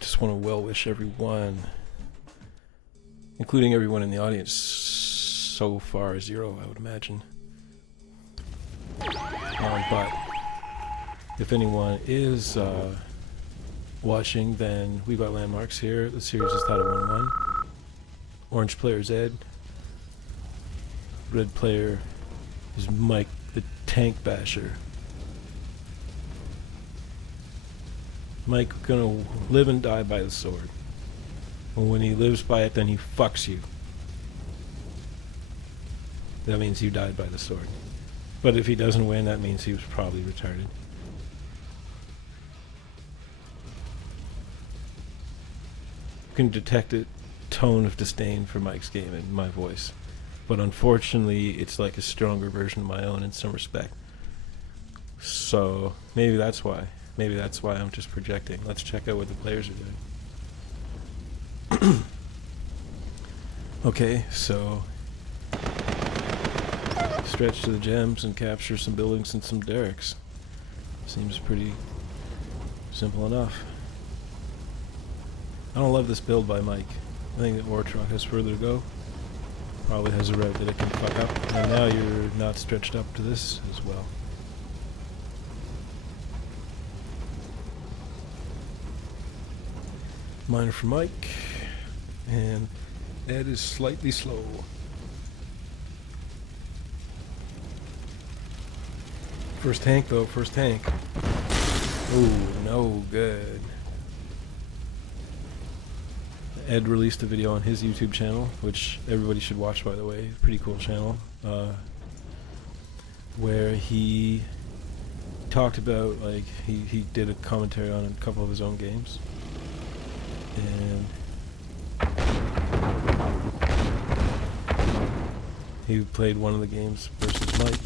just want to well wish everyone, including everyone in the audience, so far 0, I would imagine. But if anyone is watching, then we've got landmarks here. The series is titled 1-1. Orange player is Ed. Red player is Mike, the tank basher. Mike gonna live and die by the sword. And when he lives by it, then he fucks you. That means you died by the sword. But if he doesn't win, that means he was probably retarded. You can detect a tone of disdain for Mike's game in my voice. But unfortunately, it's like a stronger version of my own in some respect. So, maybe that's why. Maybe that's why I'm just projecting. Let's check out what the players are doing. Okay, so stretch to the gems and capture some buildings and some derricks. Seems pretty simple enough. I don't love this build by Mike. I think that Wartrock has further to go. Probably has a route that it can fuck up. And now you're not stretched up to this as well. Miner for Mike, and Ed is slightly slow. First tank though, first tank. Ooh, no good. Ed released a video on his YouTube channel, which everybody should watch, by the way. Pretty cool channel, where he talked about, like, he did a commentary on a couple of his own games. And he played one of the games versus Mike,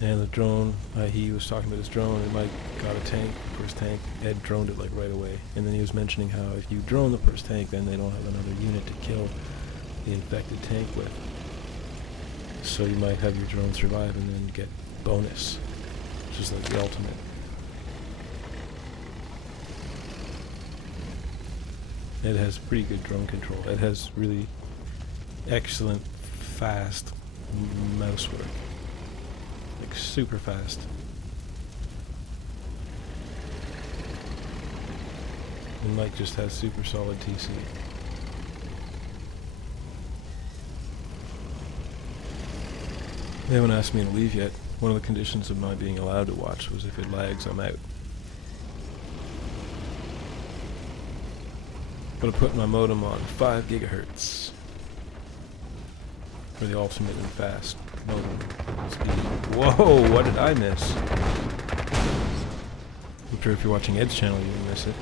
and the drone, he was talking about his drone, and Mike got a tank, first tank. Ed droned it like right away, and then he was mentioning how if you drone the first tank, then they don't have another unit to kill the infected tank with, so you might have your drone survive and then get bonus, which is like the ultimate. Ed has pretty good drone control. Ed has really excellent, fast mouse work. Like, super fast. And Mike just has super solid TC. They haven't asked me to leave yet. One of the conditions of my being allowed to watch was if it lags, I'm out. Gonna put my modem on 5 gigahertz for the ultimate and fast modem speed. Whoa, what did I miss? I'm sure if you're watching Ed's channel, you didn't miss it.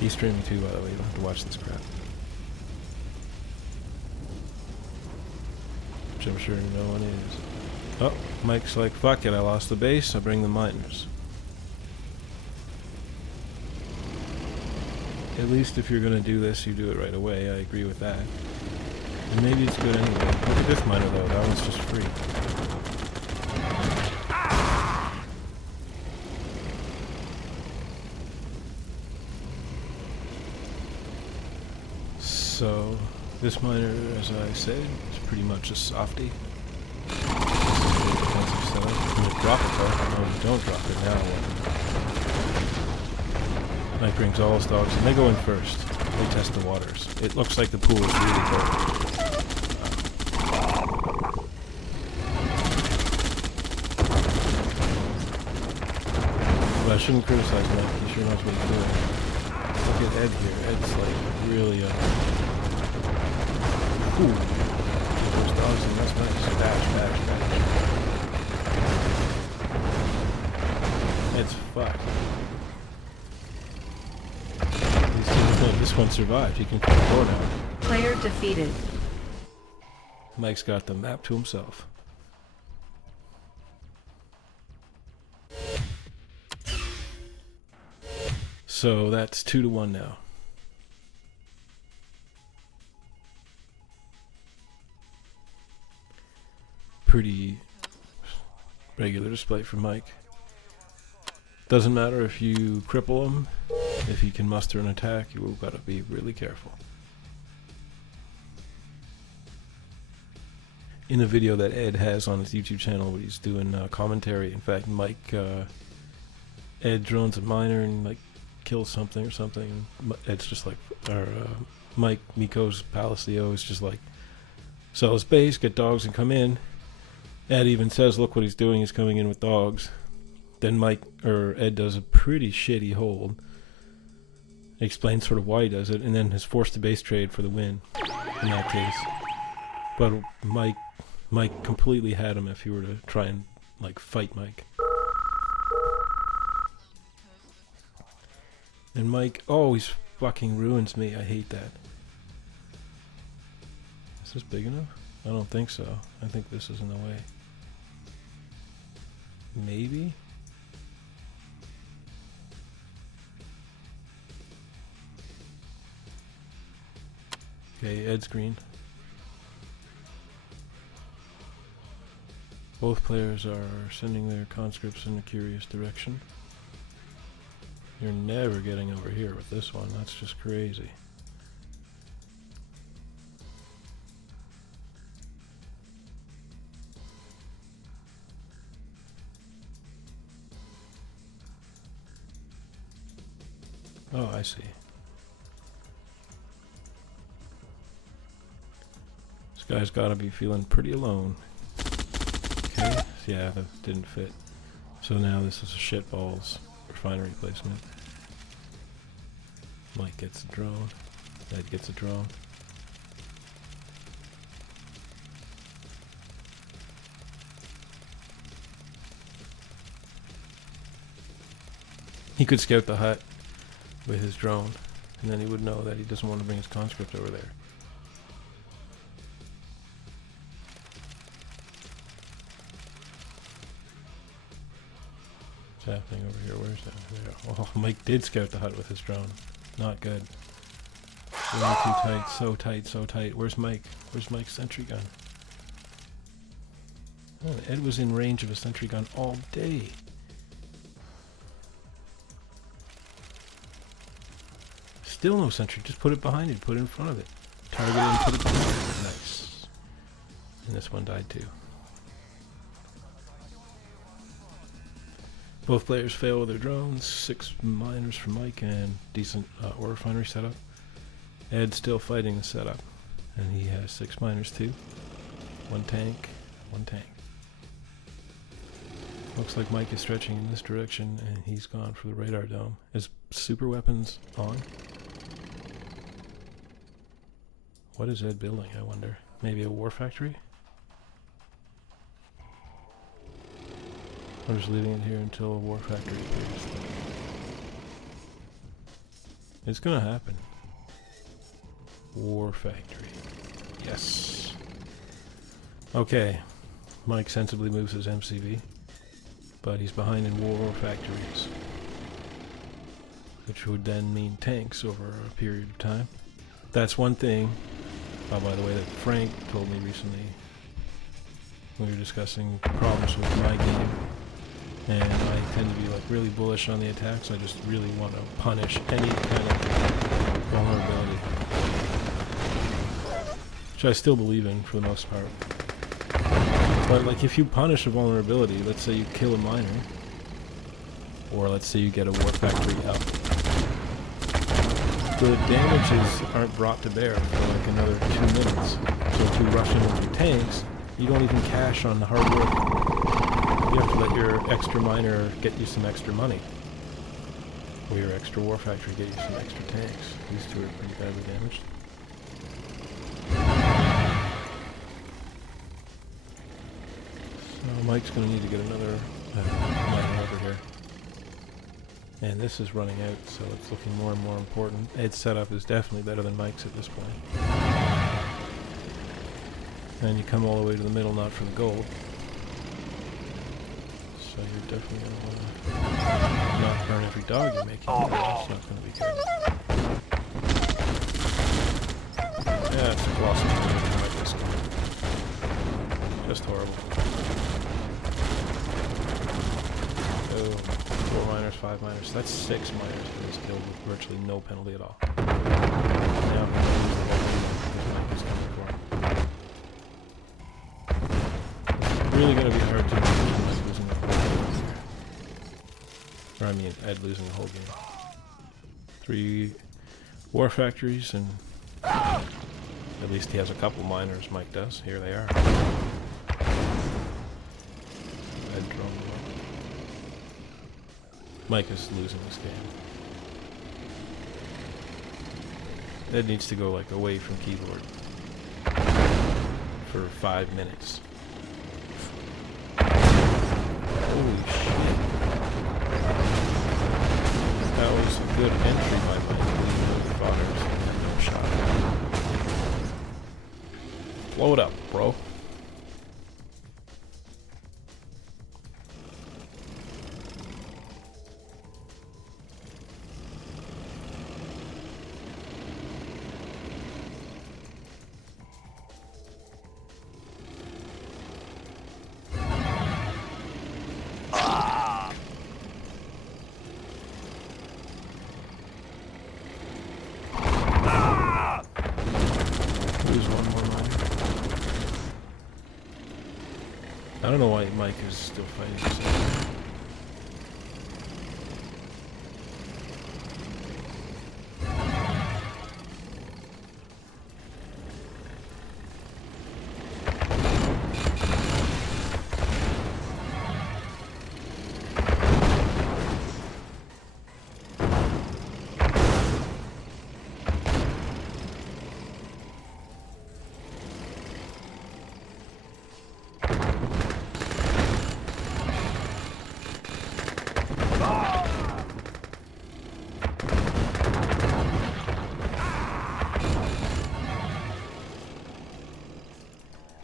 He's streaming too, by the way. You don't have to watch this crap. Which I'm sure no one is. Oh, Mike's like, fuck it, I lost the base, I bring the miners. At least if you're going to do this, you do it right away. I agree with that. And maybe it's good anyway. Look at this miner though, that one's just free. So, this miner, as I said, is pretty much a softie. Defensive setup. I'm going to drop it though. No, don't drop it now. Mike brings all his dogs, and they go in first. They test the waters. It looks like the pool is really cold. But I shouldn't criticize Mike. He sure knows what he's doing. Look at Ed here. Ed's like really ooh. Those dogs in that's nice. Dash. Ed's fucked. This one survived. He can cut the door down. Player defeated. Mike's got the map to himself. So that's 2-1 now. Pretty regular display for Mike. Doesn't matter if you cripple him. if he can muster an attack, you've got to be really careful. In a video that Ed has on his YouTube channel where he's doing commentary, in fact, Ed drones a miner and like kills something or something. Ed's just like, Mike, Mikoz Palacio is just like, sell his base, get dogs and come in. Ed even says, look what he's doing, he's coming in with dogs. Then Ed does a pretty shitty hold. Explains sort of why he does it, and then has forced a base trade for the win in that case. But Mike completely had him if you were to try and like fight Mike. And Mike always fucking ruins me. I hate that. Is this big enough? I don't think so. I think this is in the way. Maybe? Okay, Ed's green. Both players are sending their conscripts in a curious direction. You're never getting over here with this one. That's just crazy. Oh, I see. This guy's got to be feeling pretty alone. Okay, yeah, that didn't fit. So now this is a shitballs refinery placement. Mike gets a drone. Ed gets a drone. He could scout the hut with his drone, and then he would know that he doesn't want to bring his conscript over there. What's happening over here? Where's that? There. Oh, Mike did scout the hut with his drone. Not good. Way too tight. So tight, so tight. Where's Mike? Where's Mike's sentry gun? Oh, Ed was in range of a sentry gun all day. Still no sentry. Just put it behind it. Put it in front of it. Target it and put it behind it. Nice. And this one died too. Both players fail with their drones. 6 miners for Mike and decent ore refinery setup. Ed's still fighting the setup. And he has 6 miners too. 1 tank, 1 tank. Looks like Mike is stretching in this direction and he's gone for the radar dome. Is super weapons on? What is Ed building, I wonder? Maybe a war factory? I'm just leaving it here until a war factory appears. It's gonna happen. War factory. Yes. Okay. Mike sensibly moves his MCV, but he's behind in war factories, which would then mean tanks over a period of time. That's one thing, by the way, that Frank told me recently when we were discussing problems with my game. And I tend to be like really bullish on the attacks. I just really want to punish any kind of vulnerability, which I still believe in for the most part. But like if you punish a vulnerability, let's say you kill a miner, or let's say you get a war factory up, the damages aren't brought to bear for like another 2 minutes. So if you rush in with your tanks, you don't even cash on the hard work. You have to let your extra miner get you some extra money. Or your extra war factory get you some extra tanks. These two are pretty badly damaged. So Mike's going to need to get another miner over here. And this is running out, so it's looking more and more important. Ed's setup is definitely better than Mike's at this point. And you come all the way to the middle, not for the gold. So you're definitely going to want to not burn every dog you're making. That's not going to be good. Yeah, it's a colossal failure like this one. Just horrible. Oh, 4 miners. miners, 5 miners. So that's 6 miners in this build with virtually no penalty at all. Now he knows the Mike is coming for him. It's really going to be hard to Mike losing the whole game. Or I mean, Ed losing the whole game. 3 war factories, and at least he has a couple miners, Mike does. Here they are. Ed drone. Mike is losing this game. Ed needs to go like away from keyboard for 5 minutes. Holy shit. That was a good entry by Mike. The fodders had no shot. Blow it up, bro. I don't know why Mike is still fighting this.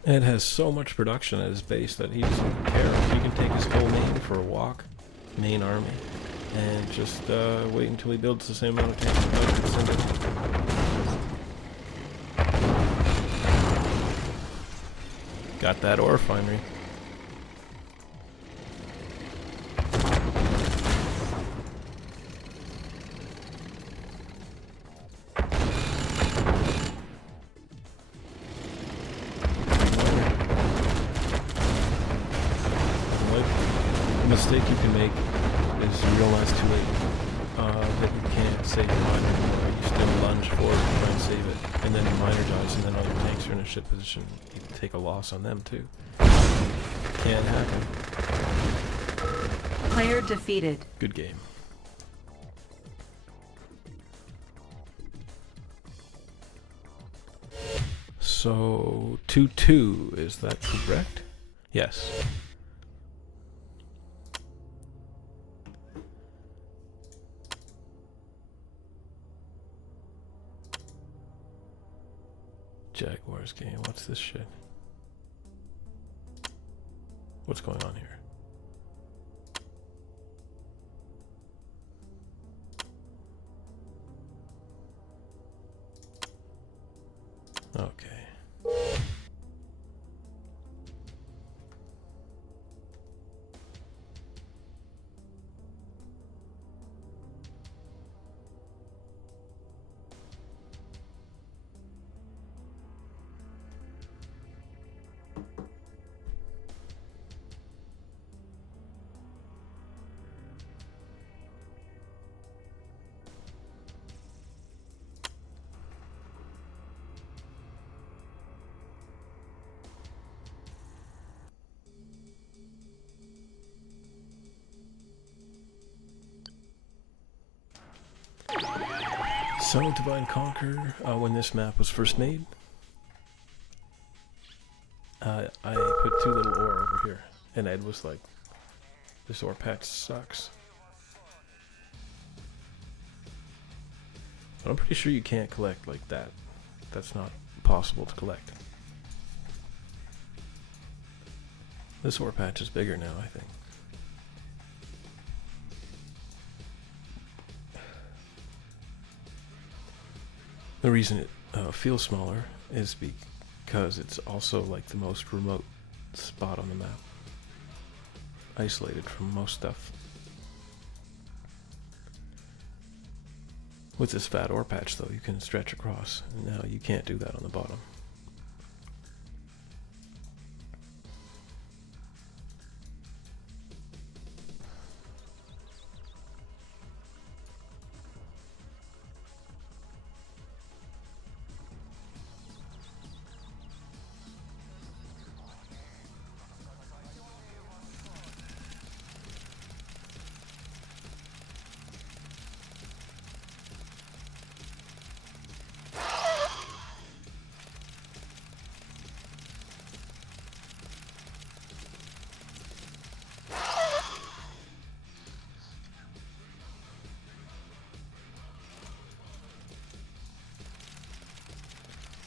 Ed has so much production at his base that he doesn't care. He can take his whole main for a walk, main army, and just wait until he builds the same amount of tanks and send it. Got that ore refinery. Mistake you can make is you realize too late that you can't save your miner anymore. You still lunge forward and try and save it, and then your miner dies, and then all your tanks are in a shit position. You can take a loss on them too. Can't happen. Player defeated. Good game. So 2-2, is that correct? Yes. Jaguars game. What's this shit? What's going on here? Okay. So, Divide and Conquer, when this map was first made, I put 2 little ore over here, and Ed was like, this ore patch sucks. But I'm pretty sure you can't collect like that. That's not possible to collect. This ore patch is bigger now, I think. The reason it feels smaller is because it's also like the most remote spot on the map. Isolated from most stuff. With this fat ore patch, though, you can stretch across. Now you can't do that on the bottom.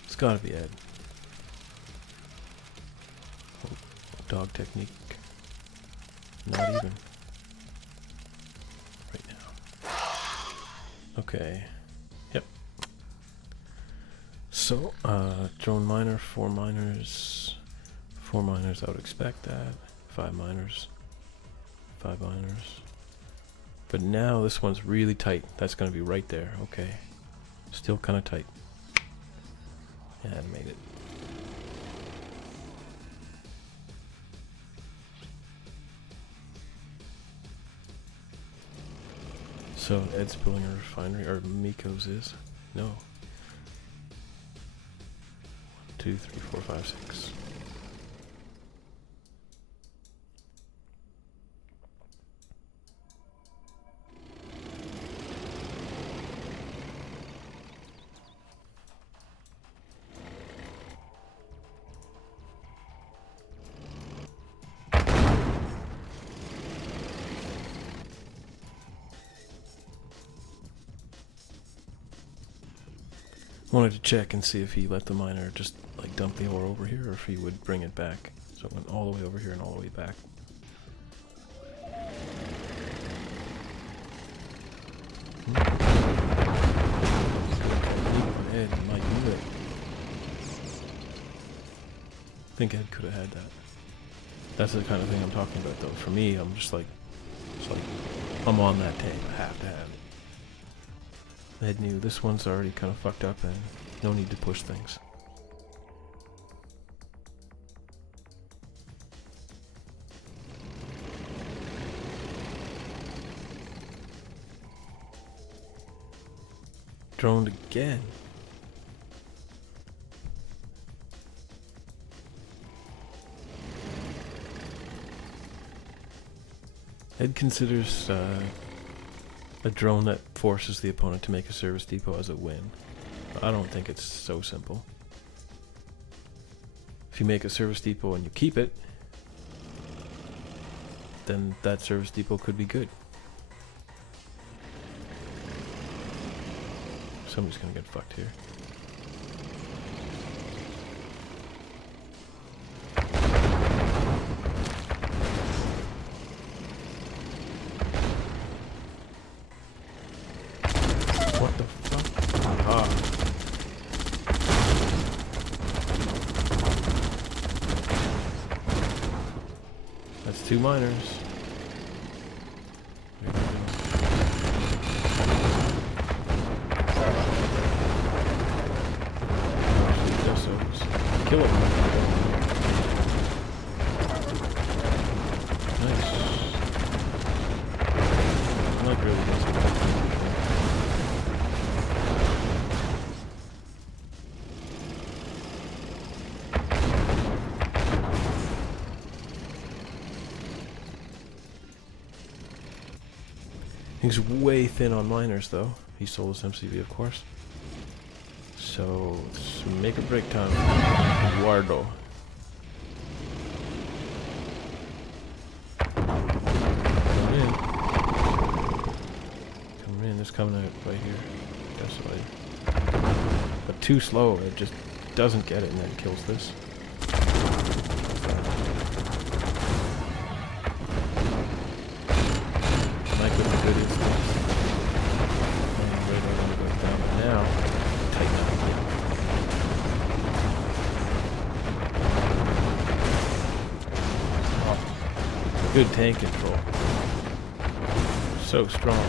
It's gotta be Ed. Oh, dog technique. Not even. Right now. Okay. Yep. So, drone miner, 4 miners. 4 miners, I would expect that. 5 miners. 5 miners. But now this one's really tight. That's gonna be right there. Okay. Still kinda tight. Yeah, I made it. So Ed's building a refinery, or Mikoz is? No. 1, 2, 3, 4, 5, 6. Wanted to check and see if he let the miner just like dump the ore over here, or if he would bring it back. So it went all the way over here and all the way back. Ed might do it. I think Ed could have had that. That's the kind of thing I'm talking about, though. For me, I'm just like, it's like I'm on that tank. I have to have it. Ed knew this one's already kind of fucked up and no need to push things. Droned again. Ed considers a drone that forces the opponent to make a service depot as a win. I don't think it's so simple. If you make a service depot and you keep it, then that service depot could be good. Somebody's gonna get fucked here. What the fuck? Aha. That's 2 miners. Kill it. Nice. Like really doesn't. He's way thin on miners, though. He sold his MCV, of course. So, it's make or break time. Eduardo. Come in. Come in, it's coming out right here. That's right. But too slow, it just doesn't get it and then kills this. Might be good as this. Now, tighten up. Good tank control. So strong.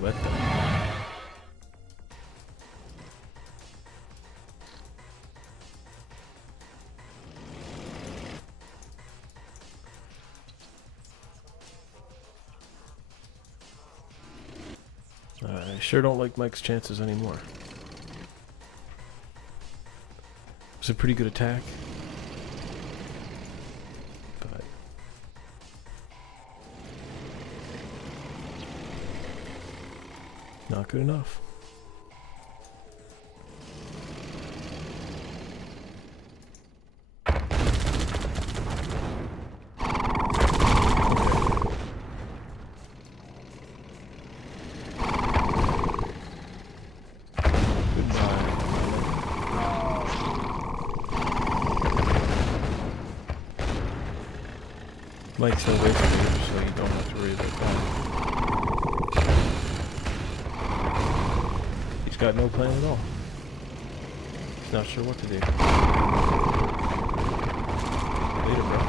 letdown. I sure don't like Mike's chances anymore. It was a pretty good attack, but not good enough. Mike's away from you, so you don't have to worry about that. He's got no plan at all. He's not sure what to do. Later, bro.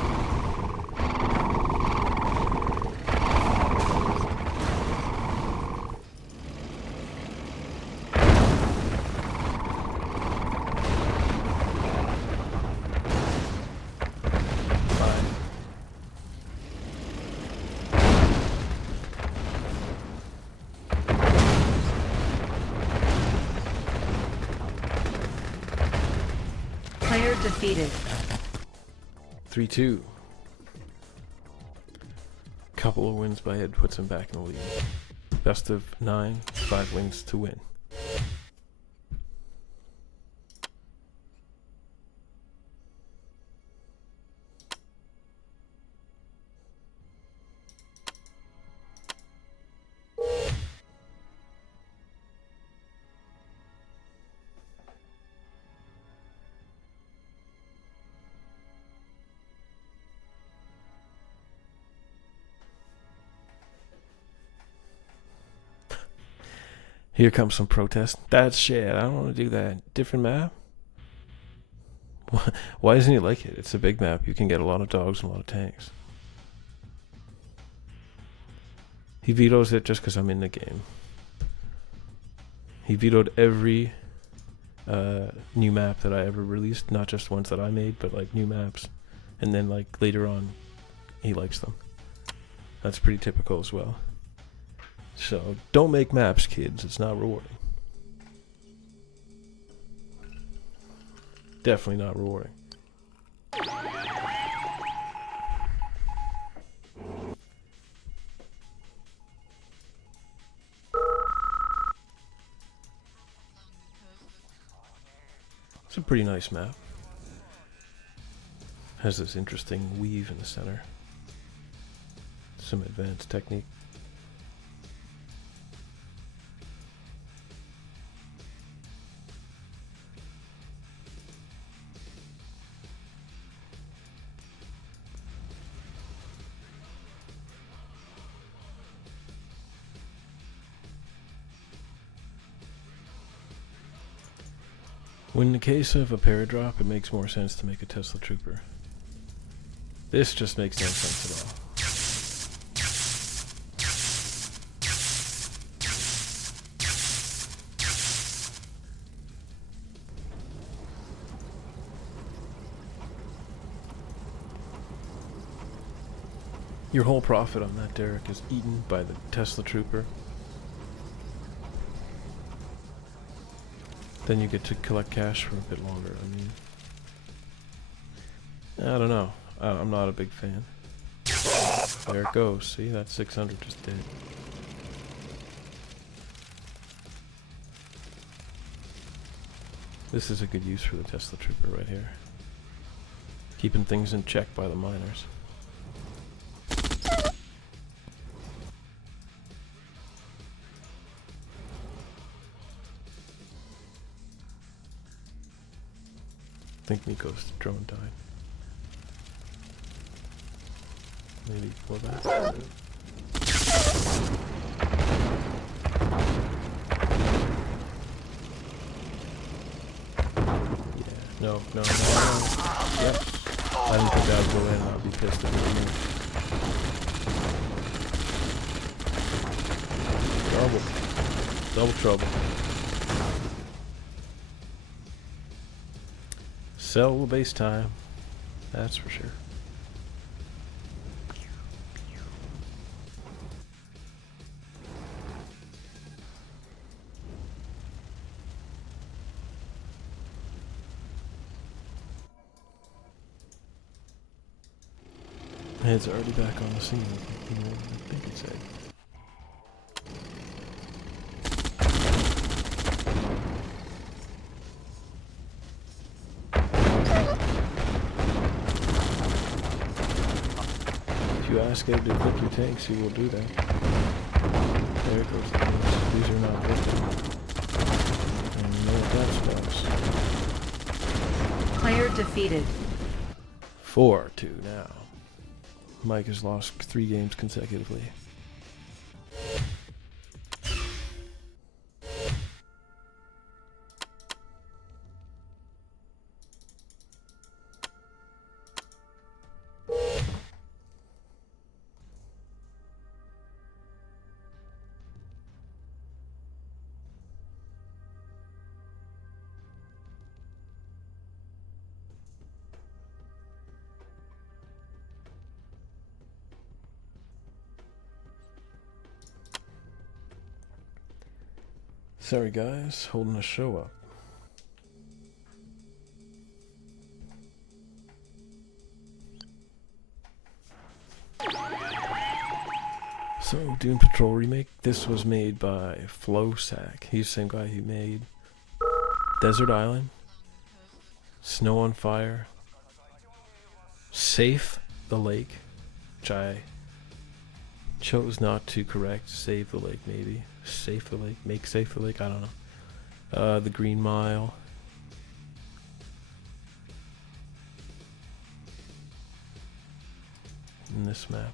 Player defeated. 3-2. Couple of wins by Ed puts him back in the lead. Best of 9, 5 wins to win. Here comes some protest. That's shit. I don't want to do that. Different map? Why doesn't he like it? It's a big map. You can get a lot of dogs and a lot of tanks. He vetoes it just because I'm in the game. He vetoed every new map that I ever released. Not just ones that I made, but like new maps. And then like later on, he likes them. That's pretty typical as well. So, don't make maps, kids. It's not rewarding. Definitely not rewarding. It's a pretty nice map. Has this interesting weave in the center. Some advanced technique. In the case of a paradrop, it makes more sense to make a Tesla Trooper. This just makes no sense at all. Your whole profit on that derrick is eaten by the Tesla Trooper. Then you get to collect cash for a bit longer. I mean, I don't know. I'm not a big fan. There it goes. See, that 600 just did. This is a good use for the Tesla Trooper right here. Keeping things in check by the miners. I think Miko's drone died. Maybe before that. Yeah, no. Yep. I didn't think that would go in. I'll be pissed if it didn't. Trouble. Double trouble. Sell base time. That's for sure. It's already back on the scene. You know, I think it's Ed. If you ask Ed to click your tanks, he will do that. There goes the tanks. These are not working. And you know what that spells. Player defeated. 4-2 now. Mike has lost 3 games consecutively. Sorry guys, holding the show up. So, Doom Patrol remake. This was made by Flowsack. He's the same guy who made Desert Island, Snow on Fire, Safe the Lake, which I chose not to correct. Save the Lake, maybe. Safe the Lake, make safe the lake, I don't know. The Green Mile. In this map.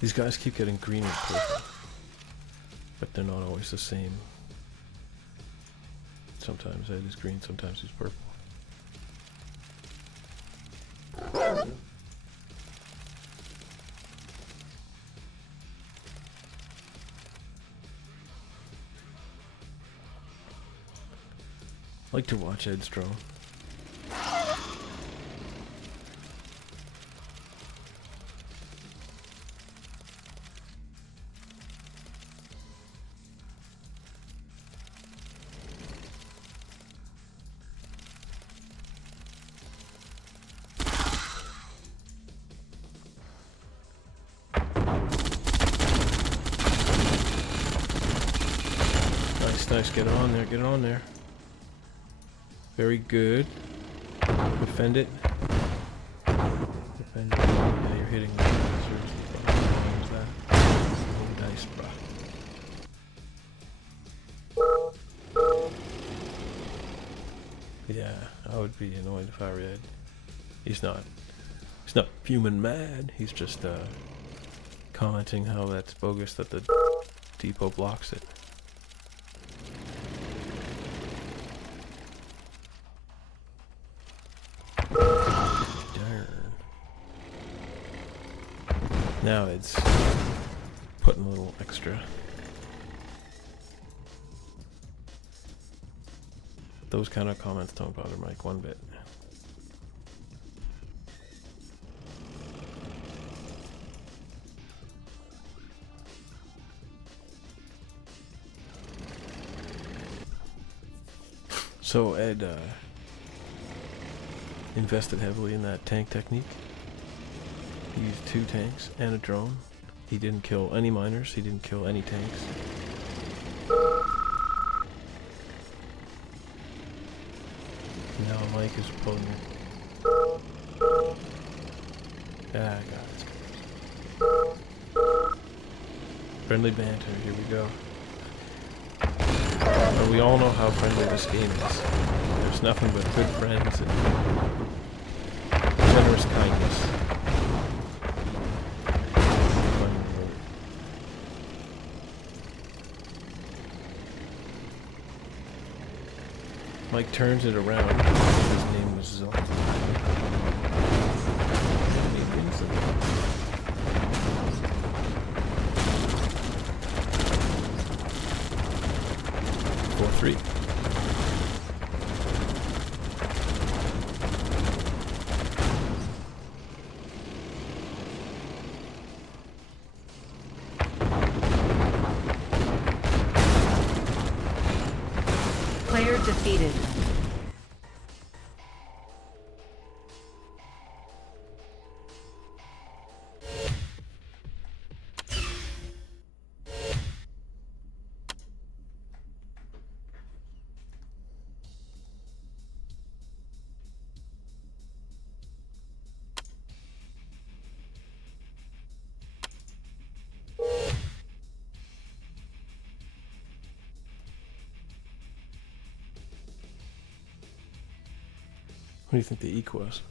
These guys keep getting green and purple, but they're not always the same. Sometimes Ed is green, sometimes he's purple. I like to watch Ed's drone. Nice, get on there, get on there. Very good. Defend it. Defend it. Yeah, you're hitting me. Seriously, bro. What was that? Oh, nice, bro. Yeah, I would be annoyed if I were Ed. He's not fuming mad. He's just commenting how that's bogus that the depot blocks it. Now it's putting a little extra. Those kind of comments don't bother Mike one bit. So Ed invested heavily in that tank technique. He used 2 tanks and a drone. He didn't kill any miners, he didn't kill any tanks. Now Mike is pulling Ah, I got it. Friendly banter, here we go. But we all know how friendly this game is. There's nothing but good friends and generous kindness. Mike turns it around. His name was Zol. He wins it. 4-3. Player defeated. What do you think the eq was?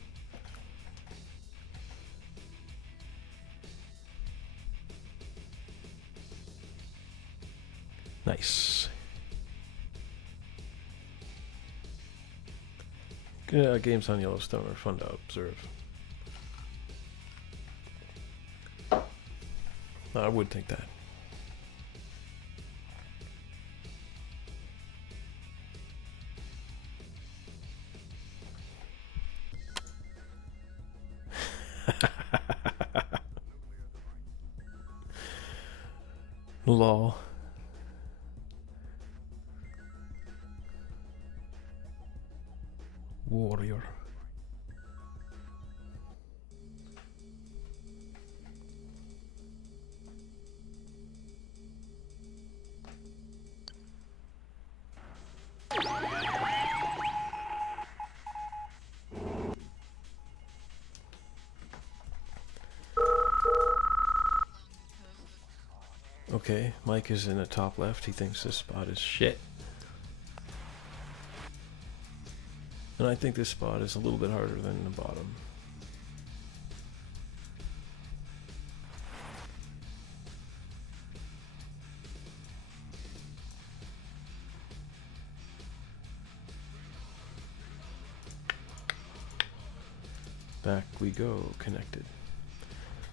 Nice. Games on Yellowstone are fun to observe. I would think that. Lol. Warrior. Okay, Mike is in the top left. He thinks this spot is shit. And I think this spot is a little bit harder than the bottom. Back we go, connected.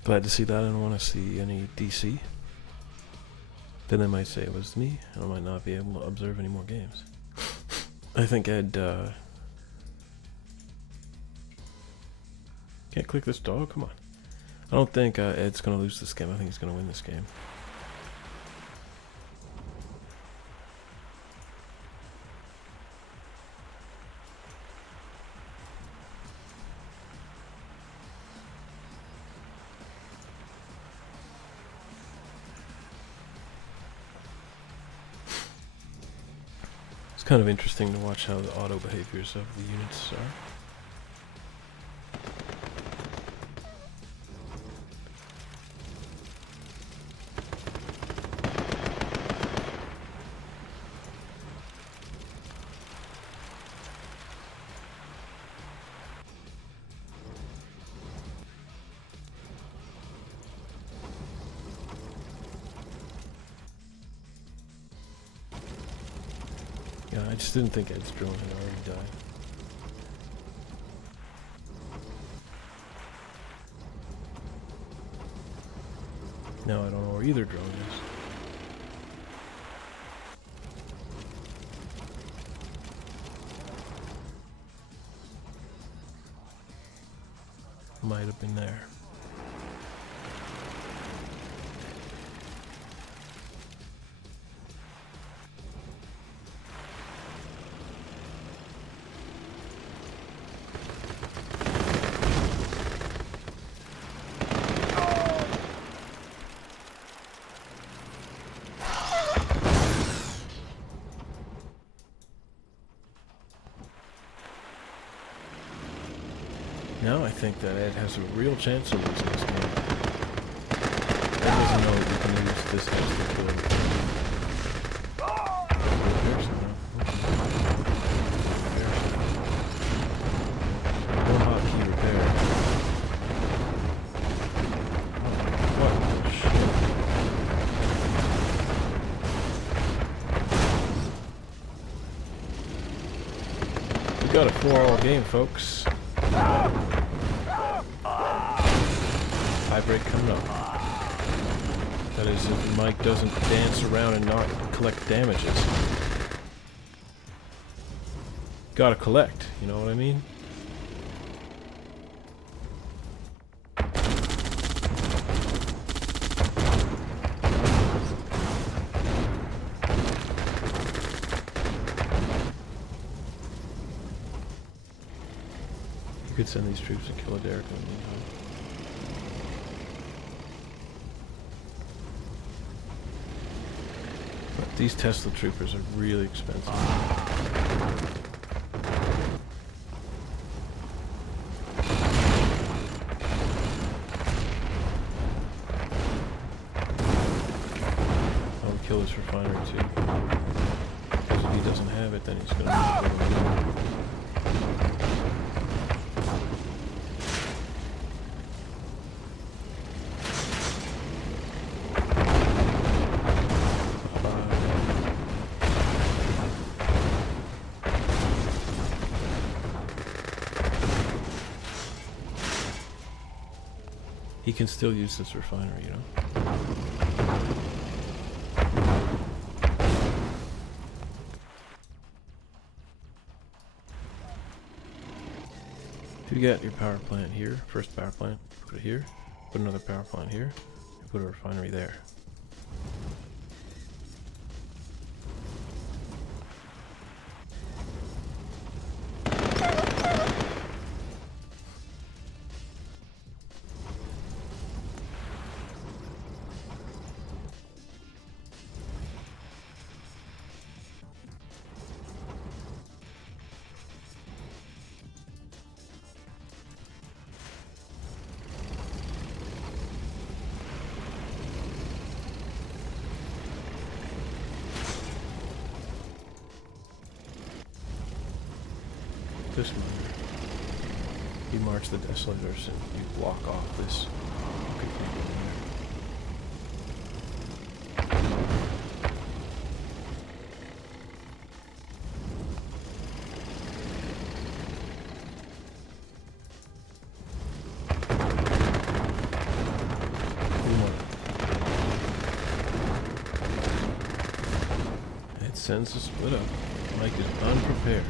Glad to see that. I don't want to see any DC. Then they might say it was me, and I might not be able to observe any more games. I think Ed, can't click this dog? Come on. I don't think Ed's going to lose this game. I think he's going to win this game. It's kind of interesting to watch how the auto behaviors of the units are. Yeah, I just didn't think Ed's drone had already died. Now I don't know where either drone is. Might have been there. Now I think that Ed has a real chance of losing this game. Ed doesn't know that you can use this X to kill him. Repair somehow. No hotkey repair. What the shit? We got a 4-all game, folks. High break coming up. That is if Mike doesn't dance around and not collect damages. Gotta collect, you know what I mean? You could send these troops to kill a Derek in the meantime. But these Tesla troopers are really expensive. I'll kill this refinery too. Because if he doesn't have it, then he's gonna be he can still use this refinery, you know? If you got your power plant here, first power plant, put it here, put another power plant here, and put a refinery there. This one. You march the Desolators and you block off this. Okay, it sends a split up. Mike is unprepared.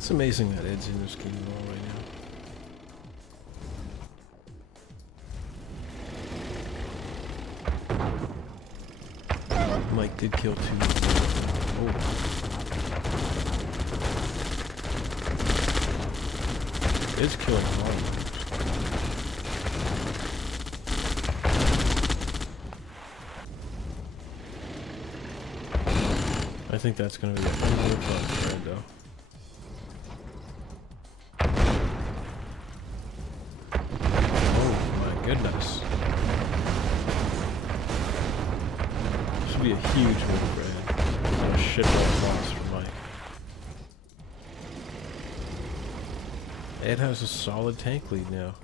It's amazing that Ed's in this game all right now. Mike did kill 2. Oh. Ed's killing hard. I think that's going to be a really fun thread though. Goodness. This would be a huge win for Ed. And a shitload loss for Mike. Ed has a solid tank lead now.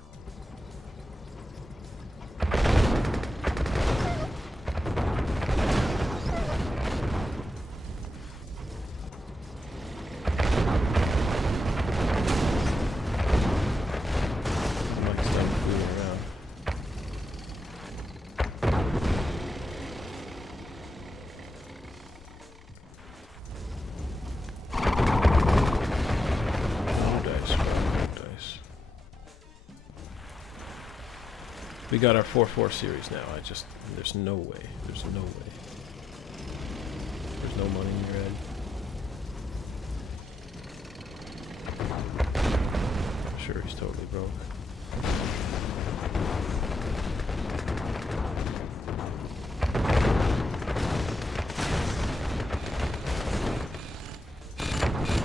We got our 4-4 series now. There's no way. There's no way. There's no money in your head. Sure, he's totally broke.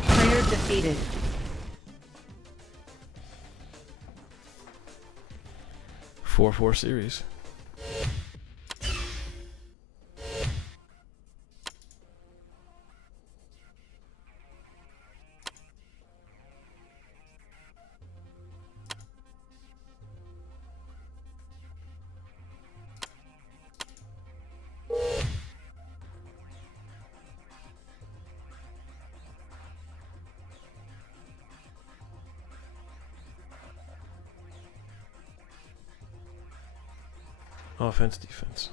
Player defeated. 4-4 series. Offense, defense.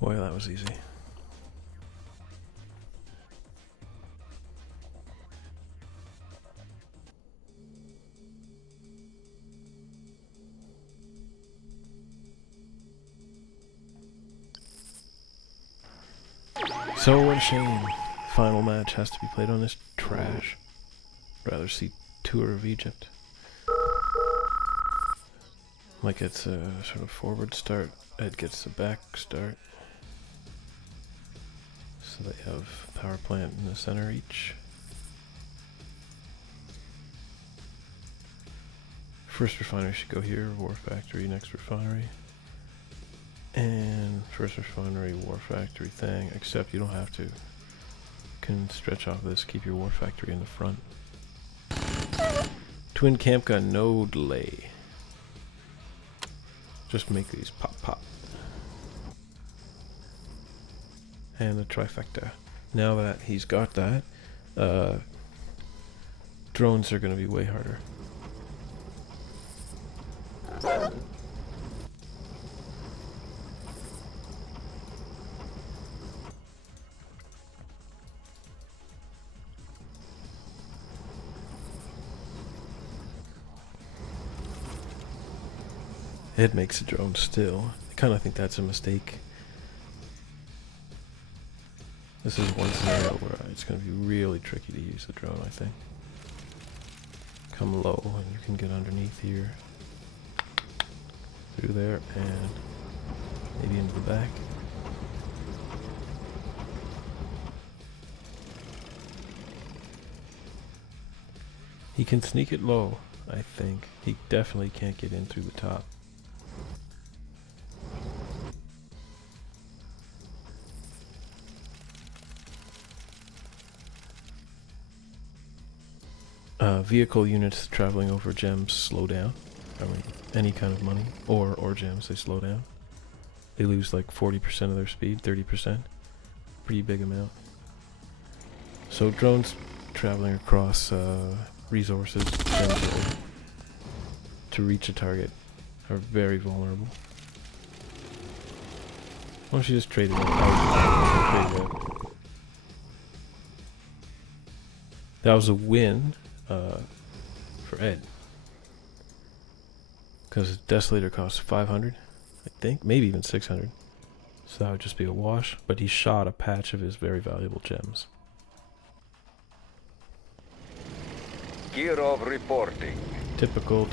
Boy, that was easy. So and Shane, final match has to be played on this trash. Rather see Tour of Egypt. Mike gets a sort of forward start, Ed gets the back start. So they have power plant in the center each. First refinery should go here, war factory, next refinery. And first refinery, war factory thing, except you don't have to. You can stretch off this, keep your war factory in the front. Twin camp got no delay. Just make these pop pop. And the trifecta. Now that he's got that, drones are going to be way harder. It makes a drone still. I kind of think that's a mistake. This is one scenario where it's going to be really tricky to use the drone, I think. Come low and you can get underneath here. Through there and maybe into the back. He can sneak it low, I think. He definitely can't get in through the top. Vehicle units traveling over gems slow down. I mean, any kind of money or gems, they slow down. They lose like 40% of their speed, 30%. Pretty big amount. So drones traveling across resources gems to reach a target are very vulnerable. Why don't you just trade it out? That was a win for Ed. Because Desolator costs 500, I think, maybe even 600. So that would just be a wash, but he shot a patch of his very valuable gems. Kirov reporting. Typical.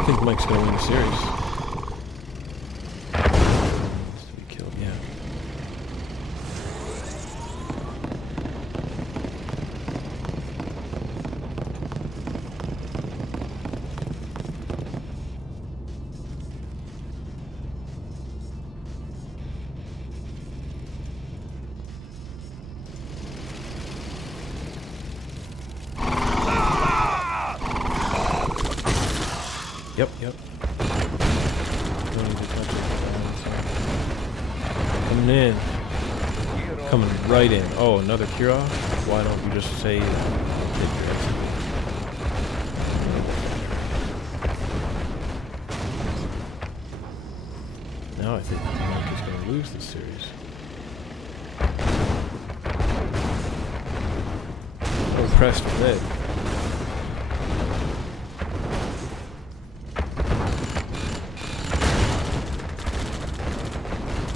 I think Mike's gonna win the series. Needs to be killed, yeah. Yep. coming in. Coming right in. Oh, another Kira? Why don't you just say take your exit? Now I think Mike is going to lose this series. I'm impressed with Ed.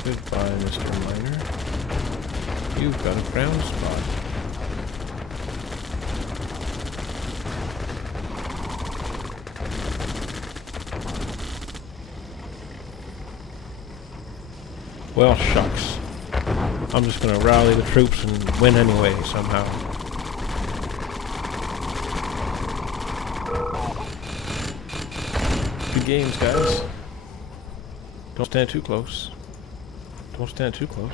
Goodbye, Mr. Miner. You've got a ground spot. Well, shucks. I'm just gonna rally the troops and win anyway, somehow. Good games, guys. Don't stand too close. Don't stand too close.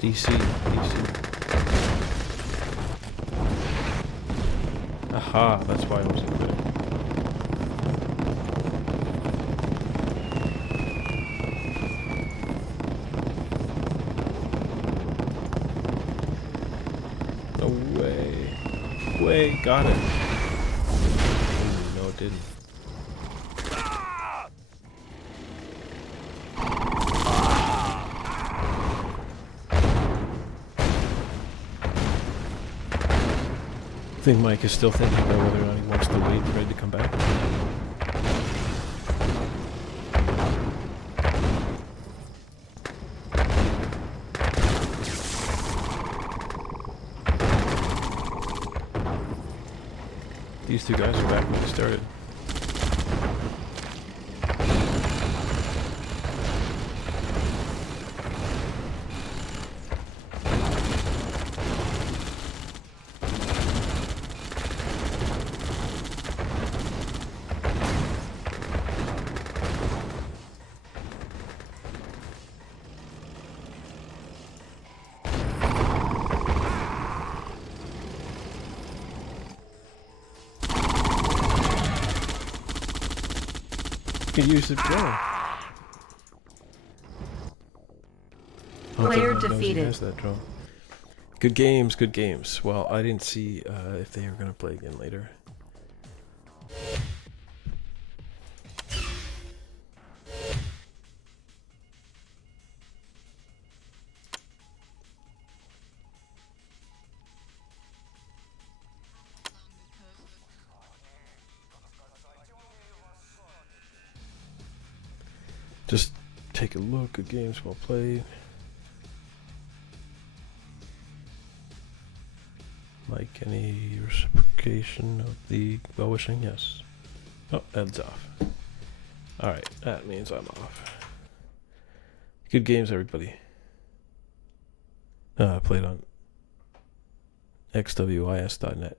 DC. Aha, that's why I wasn't quitting. No way. Way, got it. Ooh, no, it didn't. I think Mike is still thinking about whether or not he wants to wait for Ed to come back. These two guys are back when they started. You can use the drone. Player defeated. Has that drone. Good games, good games. Well, I didn't see if they were going to play again later. Just take a look. Good games, well played. Mike, any reciprocation of the well wishing? Yes. Oh, Ed's off. Alright, that means I'm off. Good games, everybody. Played on xwis.net.